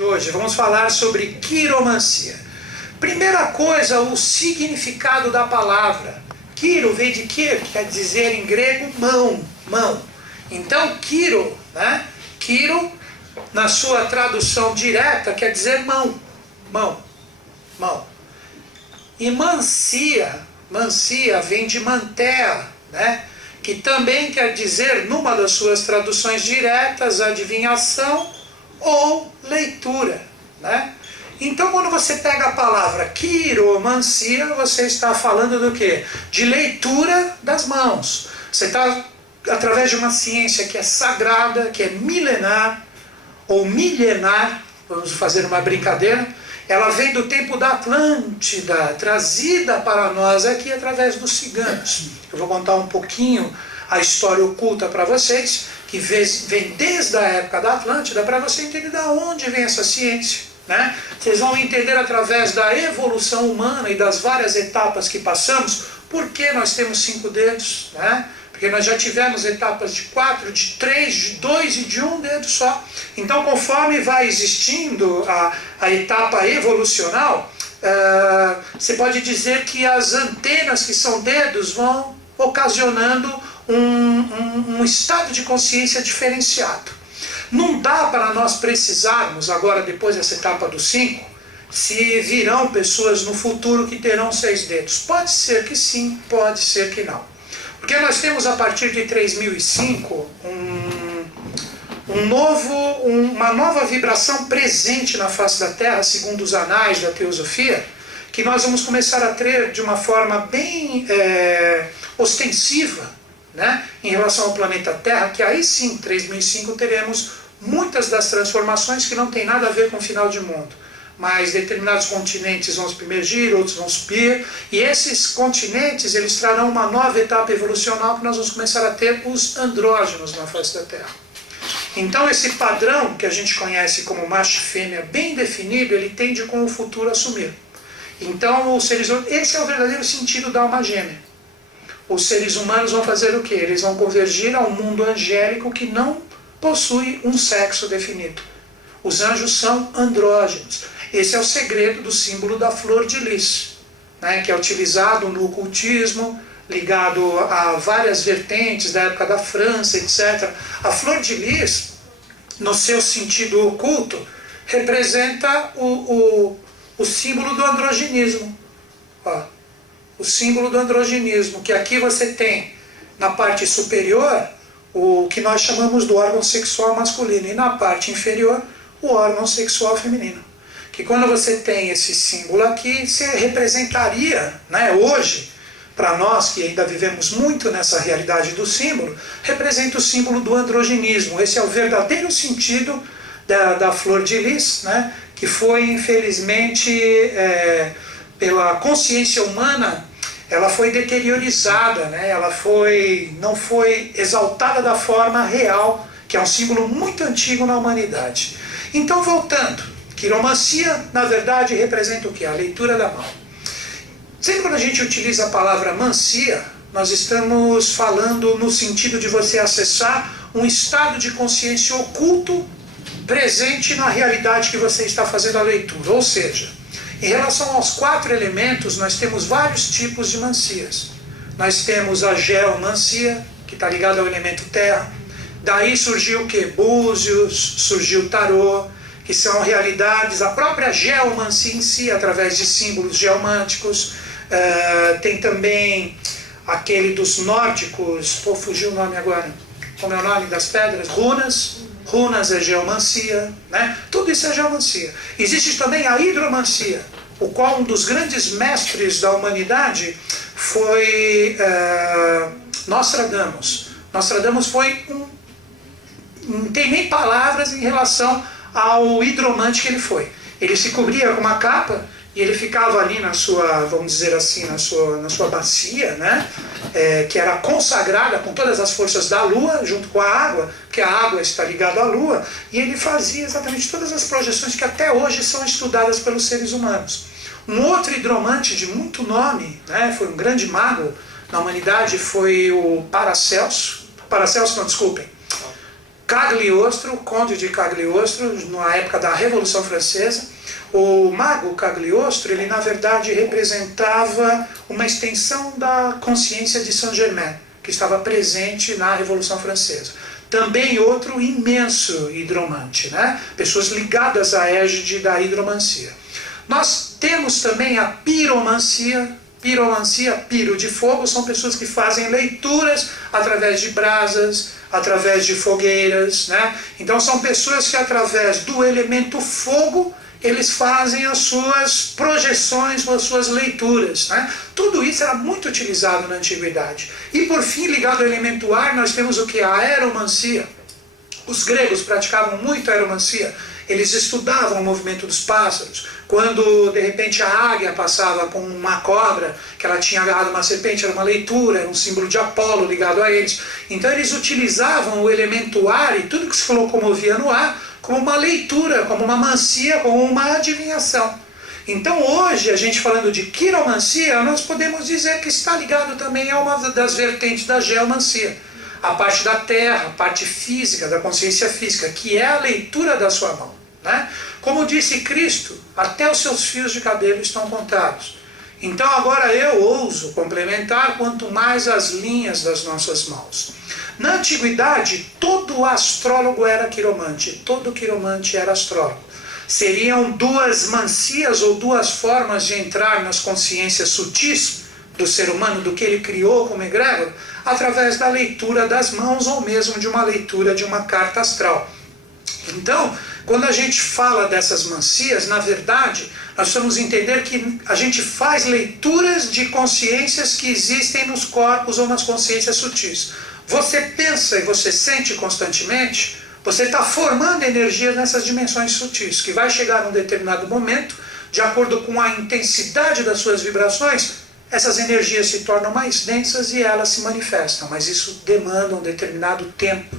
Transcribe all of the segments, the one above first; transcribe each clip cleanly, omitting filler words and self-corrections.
Hoje vamos falar sobre quiromancia. Primeira coisa, o significado da palavra. Quiro vem de quir, que quer dizer em grego mão, mão. Então quiro, né? Quiro, na sua tradução direta, quer dizer mão, mão, mão. E mancia, mancia vem de mantea, né? Que também quer dizer, numa das suas traduções diretas, adivinhação ou leitura, né? Então, quando você pega a palavra quiromancia, você está falando do quê? De leitura das mãos. Você está, através de uma ciência que é sagrada, que é milenar, ou milenar, vamos fazer uma brincadeira, ela vem do tempo da Atlântida, trazida para nós aqui através dos ciganos. Eu vou contar um pouquinho a história oculta para vocês, que vem desde a época da Atlântida, para você entender de onde vem essa ciência, né? Vocês vão entender através da evolução humana e das várias etapas que passamos, por que nós temos 5 dedos, né? Porque nós já tivemos etapas de 4, de 3, de 2 e de 1 dedo só. Então, conforme vai existindo a etapa evolucional, você pode dizer que as antenas que são dedos vão ocasionando um estado de consciência diferenciado. Não dá para nós precisarmos, agora depois dessa etapa dos 5, se virão pessoas no futuro que terão 6 dedos. Pode ser que sim, pode ser que não. Porque nós temos a partir de 3005 uma nova vibração presente na face da Terra, segundo os anais da teosofia, que nós vamos começar a ter de uma forma bem ostensiva, né, em relação ao planeta Terra, que aí sim, 3005, teremos muitas das transformações que não tem nada a ver com o final de mundo. Mas determinados continentes vão submergir, outros vão subir, e esses continentes eles trarão uma nova etapa evolucional que nós vamos começar a ter os andrógenos na face da Terra. Então esse padrão que a gente conhece como macho e fêmea bem definido, ele tende com o futuro a assumir. Então esse é o verdadeiro sentido da alma gêmea. Os seres humanos vão fazer o quê? Eles vão convergir ao mundo angélico que não possui um sexo definido. Os anjos são andrógenos. Esse é o segredo do símbolo da flor de lis, né, que é utilizado no ocultismo, ligado a várias vertentes da época da França, etc. A flor de lis, no seu sentido oculto, representa o símbolo do androgenismo. Ó, o símbolo do androgenismo, que aqui você tem na parte superior o que nós chamamos do órgão sexual masculino e na parte inferior o órgão sexual feminino. Que quando você tem esse símbolo aqui, você representaria, né, hoje, para nós que ainda vivemos muito nessa realidade do símbolo, representa o símbolo do androgenismo. Esse é o verdadeiro sentido da flor de lis, né, que foi infelizmente pela consciência humana, ela foi deteriorizada, né? Ela não foi exaltada da forma real, que é um símbolo muito antigo na humanidade. Então, voltando, quiromancia, na verdade, representa o quê? A leitura da mão. Sempre quando a gente utiliza a palavra mancia, nós estamos falando no sentido de você acessar um estado de consciência oculto presente na realidade que você está fazendo a leitura. Ou seja, em relação aos 4 elementos, nós temos vários tipos de mancias. Nós temos a geomancia, que está ligada ao elemento terra. Daí surgiu o quê? Búzios, surgiu o tarô, que são realidades, a própria geomancia em si, através de símbolos geomânticos. Tem também aquele dos nórdicos, fugiu o nome agora, como é o nome das pedras? Runas. Runas é geomancia, né? Tudo isso é geomancia. Existe também a hidromancia, o qual um dos grandes mestres da humanidade foi Nostradamus. Nostradamus foi não tem nem palavras em relação ao hidromante que ele foi. Ele se cobria com uma capa e ele ficava ali na sua, vamos dizer assim, na sua bacia, né? Que era consagrada com todas as forças da lua, junto com a água, porque a água está ligada à lua, e ele fazia exatamente todas as projeções que até hoje são estudadas pelos seres humanos. Um outro hidromante de muito nome, né? Foi um grande mago na humanidade, foi o Paracelso. Paracelso, não, desculpem. Cagliostro, o conde de Cagliostro, na época da Revolução Francesa. O mago Cagliostro, ele na verdade representava uma extensão da consciência de Saint-Germain, que estava presente na Revolução Francesa. Também outro imenso hidromante, né? Pessoas ligadas à égide da hidromancia. Nós temos também a piromancia. Piromancia, piro de fogo, são pessoas que fazem leituras através de brasas, através de fogueiras, né? Então são pessoas que através do elemento fogo, eles fazem as suas projeções, as suas leituras, né? Tudo isso era muito utilizado na antiguidade. E por fim, ligado ao elemento ar, nós temos o que? A aeromancia. Os gregos praticavam muito a aeromancia. Eles estudavam o movimento dos pássaros. Quando, de repente, a águia passava com uma cobra, que ela tinha agarrado uma serpente, era uma leitura, era um símbolo de Apolo ligado a eles. Então, eles utilizavam o elemento ar e tudo que se locomovia no ar como uma leitura, como uma mancia, como uma adivinhação. Então, hoje, a gente falando de quiromancia, nós podemos dizer que está ligado também a uma das vertentes da geomancia. A parte da terra, a parte física, da consciência física, que é a leitura da sua mão, né? Como disse Cristo, até os seus fios de cabelo estão contados. Então agora eu ouso complementar quanto mais as linhas das nossas mãos. Na antiguidade, todo astrólogo era quiromante, todo quiromante era astrólogo. Seriam duas mancias ou duas formas de entrar nas consciências sutis do ser humano, do que ele criou como egrégor, através da leitura das mãos ou mesmo de uma leitura de uma carta astral. Então, quando a gente fala dessas mancias, na verdade, nós precisamos entender que a gente faz leituras de consciências que existem nos corpos ou nas consciências sutis. Você pensa e você sente constantemente, você está formando energia nessas dimensões sutis, que vai chegar num determinado momento, de acordo com a intensidade das suas vibrações, essas energias se tornam mais densas e elas se manifestam, mas isso demanda um determinado tempo.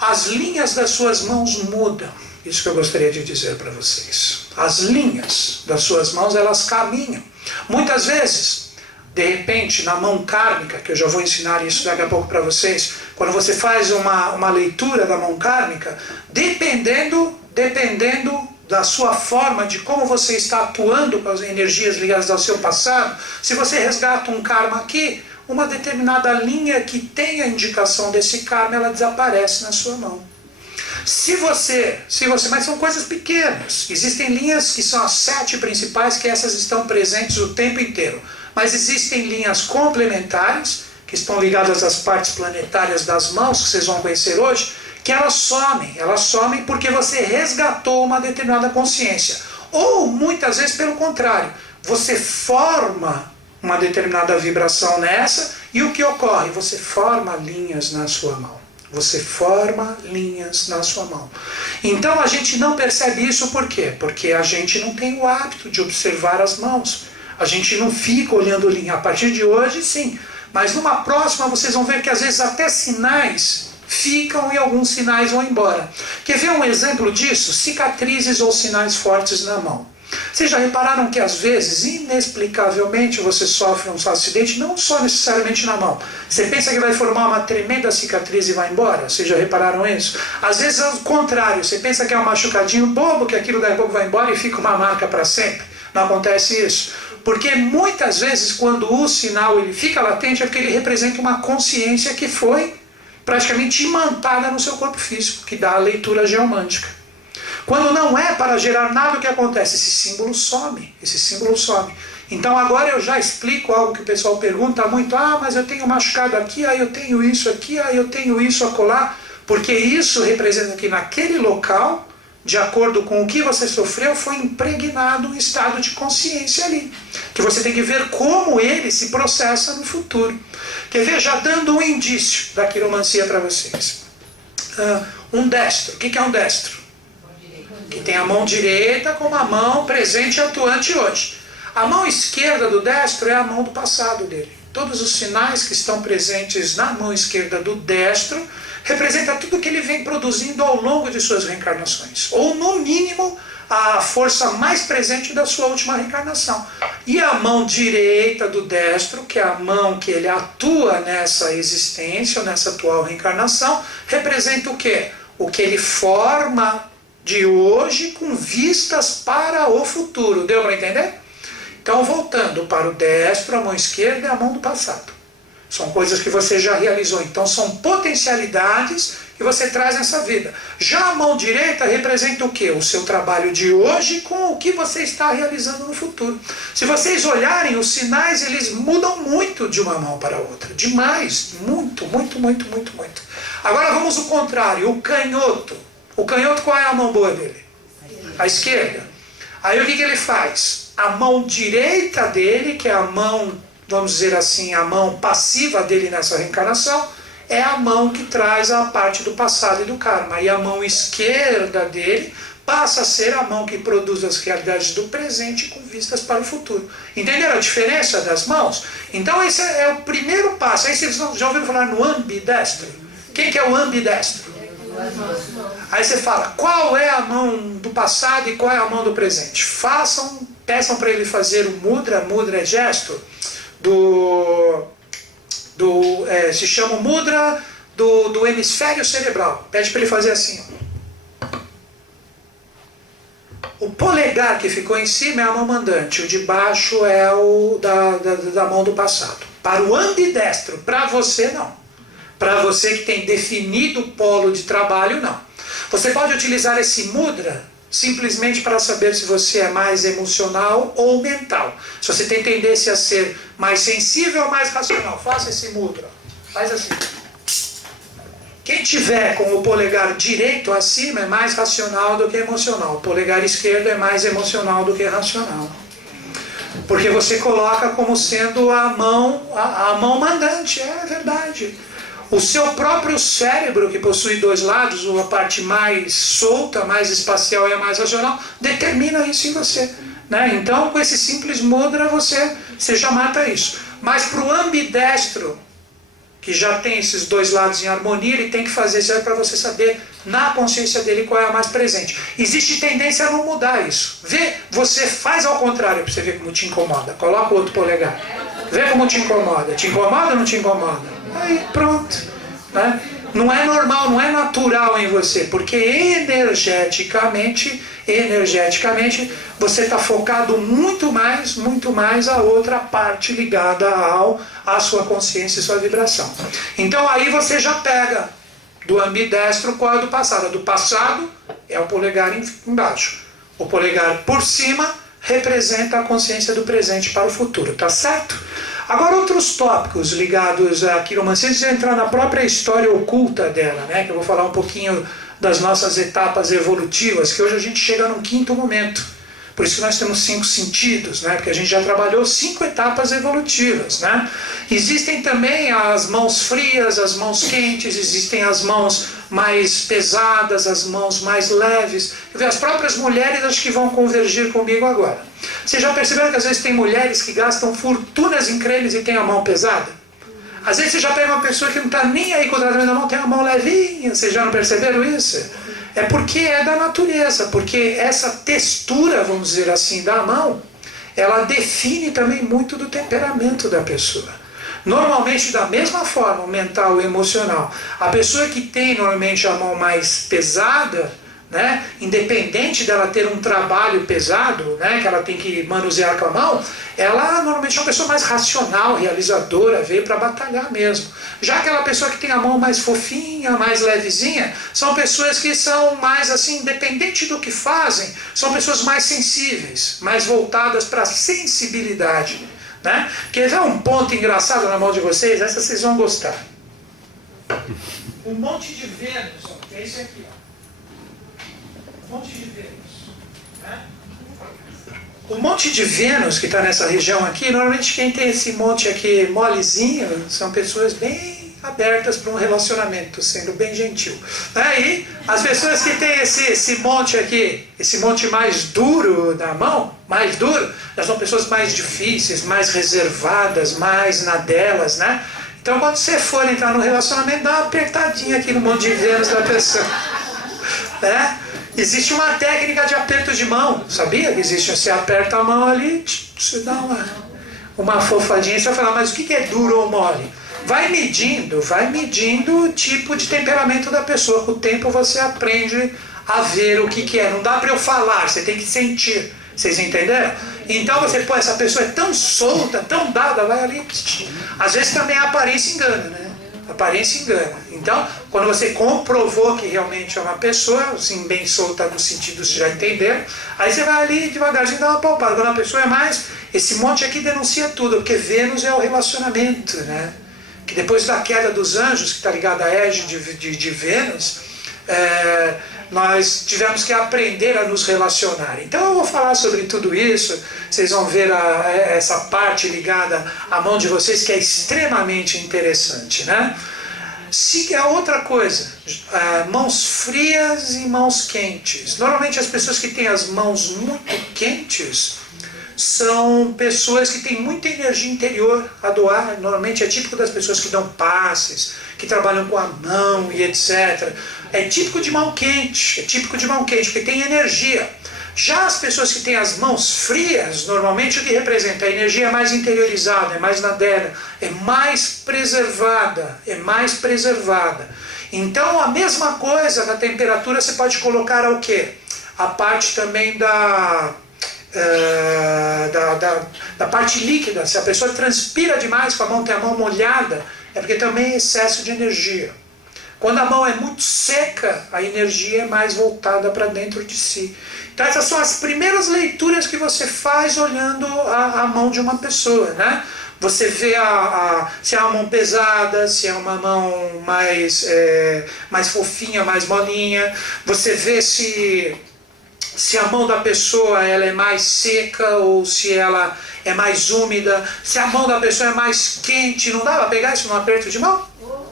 As linhas das suas mãos mudam, isso que eu gostaria de dizer para vocês. As linhas das suas mãos, elas caminham. Muitas vezes, de repente, na mão kármica, que eu já vou ensinar isso daqui a pouco para vocês, quando você faz uma leitura da mão kármica, dependendo da sua forma, de como você está atuando com as energias ligadas ao seu passado, se você resgata um karma aqui, uma determinada linha que tem a indicação desse karma, ela desaparece na sua mão. Mas são coisas pequenas. Existem linhas que são as 7 principais, que essas estão presentes o tempo inteiro. Mas existem linhas complementares, que estão ligadas às partes planetárias das mãos, que vocês vão conhecer hoje, que elas somem porque você resgatou uma determinada consciência. Ou, muitas vezes, pelo contrário, você forma uma determinada vibração nessa, e o que ocorre? Você forma linhas na sua mão. Você forma linhas na sua mão. Então a gente não percebe isso por quê? Porque a gente não tem o hábito de observar as mãos. A gente não fica olhando linha. A partir de hoje, sim. Mas numa próxima vocês vão ver que às vezes até sinais ficam e alguns sinais vão embora. Quer ver um exemplo disso? Cicatrizes ou sinais fortes na mão. Vocês já repararam que às vezes, inexplicavelmente, você sofre um acidente, não só necessariamente na mão. Você pensa que vai formar uma tremenda cicatriz e vai embora? Vocês já repararam isso? Às vezes é o contrário, você pensa que é um machucadinho bobo, que aquilo daqui a pouco vai embora e fica uma marca para sempre. Não acontece isso. Porque muitas vezes quando o sinal ele fica latente é porque ele representa uma consciência que foi praticamente imantada no seu corpo físico, que dá a leitura geomântica. Quando não é para gerar nada, o que acontece? Esse símbolo some. Então agora eu já explico algo que o pessoal pergunta muito. Mas eu tenho machucado aqui, eu tenho isso aqui, eu tenho isso acolá. Porque isso representa que naquele local, de acordo com o que você sofreu, foi impregnado um estado de consciência ali. Que você tem que ver como ele se processa no futuro. Quer ver? Já dando um indício da quiromancia para vocês. Um destro. O que é um destro? Que tem a mão direita como a mão presente e atuante hoje. A mão esquerda do destro é a mão do passado dele. todos os sinais que estão presentes na mão esquerda do destro, representa tudo que ele vem produzindo ao longo de suas reencarnações. Ou, no mínimo, a força mais presente da sua última reencarnação. E a mão direita do destro, que é a mão que ele atua nessa existência, nessa atual reencarnação, representa o quê? O que ele forma de hoje com vistas para o futuro. Deu para entender? Então, voltando para o destro, a mão esquerda é a mão do passado. São coisas que você já realizou. Então, são potencialidades que você traz nessa vida. Já a mão direita representa o quê? O seu trabalho de hoje com o que você está realizando no futuro. Se vocês olharem, os sinais, eles mudam muito de uma mão para a outra. Demais. Muito, muito, muito, muito, muito. Agora vamos ao contrário. O canhoto. O canhoto, qual é a mão boa dele? A esquerda. Aí o que ele faz? A mão direita dele, que é a mão, vamos dizer assim, a mão passiva dele nessa reencarnação, é a mão que traz a parte do passado e do karma. E a mão esquerda dele passa a ser a mão que produz as realidades do presente com vistas para o futuro. Entenderam a diferença das mãos? Então esse é o primeiro passo. Aí vocês já ouviram falar no ambidestro? Quem que é o ambidestro? Aí você fala, qual é a mão do passado e qual é a mão do presente? Peçam para ele fazer o mudra. Mudra é gesto se chama o mudra do hemisfério cerebral. Pede para ele fazer assim. O polegar que ficou em cima é a mão mandante, o de baixo é o da mão do passado. Para o ambidestro, para você não. Para você que tem definido o polo de trabalho, não. Você pode utilizar esse mudra simplesmente para saber se você é mais emocional ou mental. Se você tem tendência a ser mais sensível ou mais racional, faça esse mudra. Faz assim. Quem tiver com o polegar direito acima é mais racional do que emocional. O polegar esquerdo é mais emocional do que racional. Porque você coloca como sendo a mão mandante, é verdade. O seu próprio cérebro, que possui dois lados, a parte mais solta, mais espacial e a mais racional, determina isso em você. Né? Então, com esse simples mudra, você já mata isso. Mas para o ambidestro, que já tem esses dois lados em harmonia, ele tem que fazer isso para você saber, na consciência dele, qual é a mais presente. Existe tendência a não mudar isso. Você faz ao contrário, para você ver como te incomoda. Coloca o outro polegar. Vê como te incomoda. Te incomoda ou não te incomoda? Aí pronto, né? Não é normal, não é natural em você, porque energeticamente você está focado muito mais a outra parte ligada à sua consciência e sua vibração. Então aí você já pega do ambidestro qual é do passado. A do passado é o polegar embaixo. O polegar por cima representa a consciência do presente para o futuro, tá certo? Agora outros tópicos ligados à quiromancia, antes de entrar na própria história oculta dela, né, que eu vou falar um pouquinho das nossas etapas evolutivas, que hoje a gente chega num quinto momento. Por isso que nós temos 5 sentidos, né, porque a gente já trabalhou 5 etapas evolutivas. Né? Existem também as mãos frias, as mãos quentes, existem as mãos mais pesadas, as mãos mais leves. As próprias mulheres acho que vão convergir comigo agora. Vocês já perceberam que às vezes tem mulheres que gastam fortunas em cremes e tem a mão pesada? Às vezes você já pega uma pessoa que não está nem aí com o tratamento da mão, tem a mão levinha. Vocês já não perceberam isso? É porque é da natureza, porque essa textura, vamos dizer assim, da mão, ela define também muito do temperamento da pessoa. Normalmente, da mesma forma, o mental e o emocional, a pessoa que tem normalmente a mão mais pesada, né, independente dela ter um trabalho pesado, né, que ela tem que manusear com a mão, ela normalmente é uma pessoa mais racional, realizadora, veio para batalhar mesmo. Já aquela pessoa que tem a mão mais fofinha, mais levezinha, são pessoas que são mais assim, independente do que fazem, são pessoas mais sensíveis, mais voltadas para a sensibilidade. Né? Quer ver um ponto engraçado na mão de vocês? Essa vocês vão gostar. O Monte de Vênus, ó, que é esse aqui, ó. Monte de Vênus. Né? O Monte de Vênus, que está nessa região aqui, normalmente quem tem esse monte aqui molezinho são pessoas bem abertas para um relacionamento, sendo bem gentil. E as pessoas que têm esse monte aqui, esse monte mais duro na mão, mais duro, elas são pessoas mais difíceis, mais reservadas, mais na delas, né? Então quando você for entrar no relacionamento, dá uma apertadinha aqui no monte de Vênus da pessoa, né? Existe uma técnica de aperto de mão, sabia? Existe, você aperta a mão ali, você dá uma fofadinha, você vai falar, mas o que é duro ou mole? Vai medindo o tipo de temperamento da pessoa. Com o tempo você aprende a ver o que é. Não dá para eu falar, você tem que sentir. Vocês entenderam? Então você, pô, essa pessoa é tão solta, tão dada, vai ali. Às vezes também a aparência engana, né? A aparência engana. Então, quando você comprovou que realmente é uma pessoa, assim, bem solta no sentido, vocês já entenderam, aí você vai ali devagarzinho dar uma palpada. Quando a pessoa é mais, esse monte aqui denuncia tudo, porque Vênus é o relacionamento, né? Que depois da queda dos anjos, que está ligada à égide de Vênus, nós tivemos que aprender a nos relacionar. Então eu vou falar sobre tudo isso, vocês vão ver essa parte ligada à mão de vocês, que é extremamente interessante, né? Se a outra coisa, mãos frias e mãos quentes. Normalmente as pessoas que têm as mãos muito quentes são pessoas que têm muita energia interior a doar. Normalmente é típico das pessoas que dão passes, que trabalham com a mão e etc. É típico de mão quente, porque tem energia. Já as pessoas que têm as mãos frias, normalmente o que representa? A energia é mais interiorizada, é mais na dela, é mais preservada, Então a mesma coisa da temperatura você pode colocar ao quê? A parte também da parte líquida. Se a pessoa transpira demais, com a mão tem a mão molhada, é porque também é excesso de energia. Quando a mão é muito seca, a energia é mais voltada para dentro de si. Então essas são as primeiras leituras que você faz olhando a mão de uma pessoa, né? Você vê se é uma mão pesada, se é uma mão mais fofinha, mais molinha. Você vê se a mão da pessoa ela é mais seca ou se ela é mais úmida, se a mão da pessoa é mais quente. Não dá para pegar isso num aperto de mão?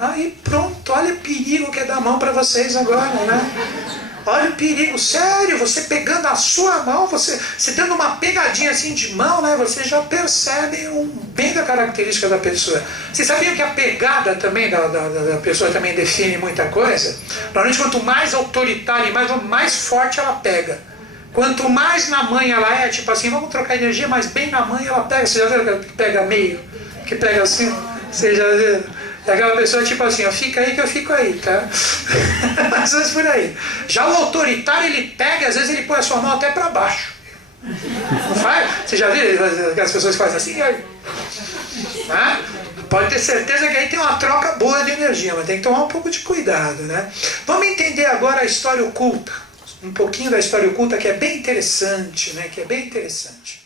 Aí pronto, olha o perigo que é dar mão para vocês agora, né? Olha o perigo, sério, você pegando a sua mão, você dando uma pegadinha assim de mão, né? Você já percebe bem da característica da pessoa. Vocês sabiam que a pegada também da pessoa também define muita coisa? Normalmente quanto mais autoritária e mais forte ela pega. Quanto mais na mãe ela é, tipo assim, vamos trocar energia, mas bem na mãe ela pega. Você já viu que pega meio? Que pega assim? Você já viu? É aquela pessoa tipo assim, ó, fica aí que eu fico aí, tá? Mais ou menos por aí. Já o autoritário, ele pega, às vezes ele põe a sua mão até para baixo. Não faz? Você já viu aquelas pessoas que fazem assim? Aí. Né? Pode ter certeza que aí tem uma troca boa de energia, mas tem que tomar um pouco de cuidado, né? Vamos entender agora a história oculta. Um pouquinho da história oculta que é bem interessante, né? Que é bem interessante.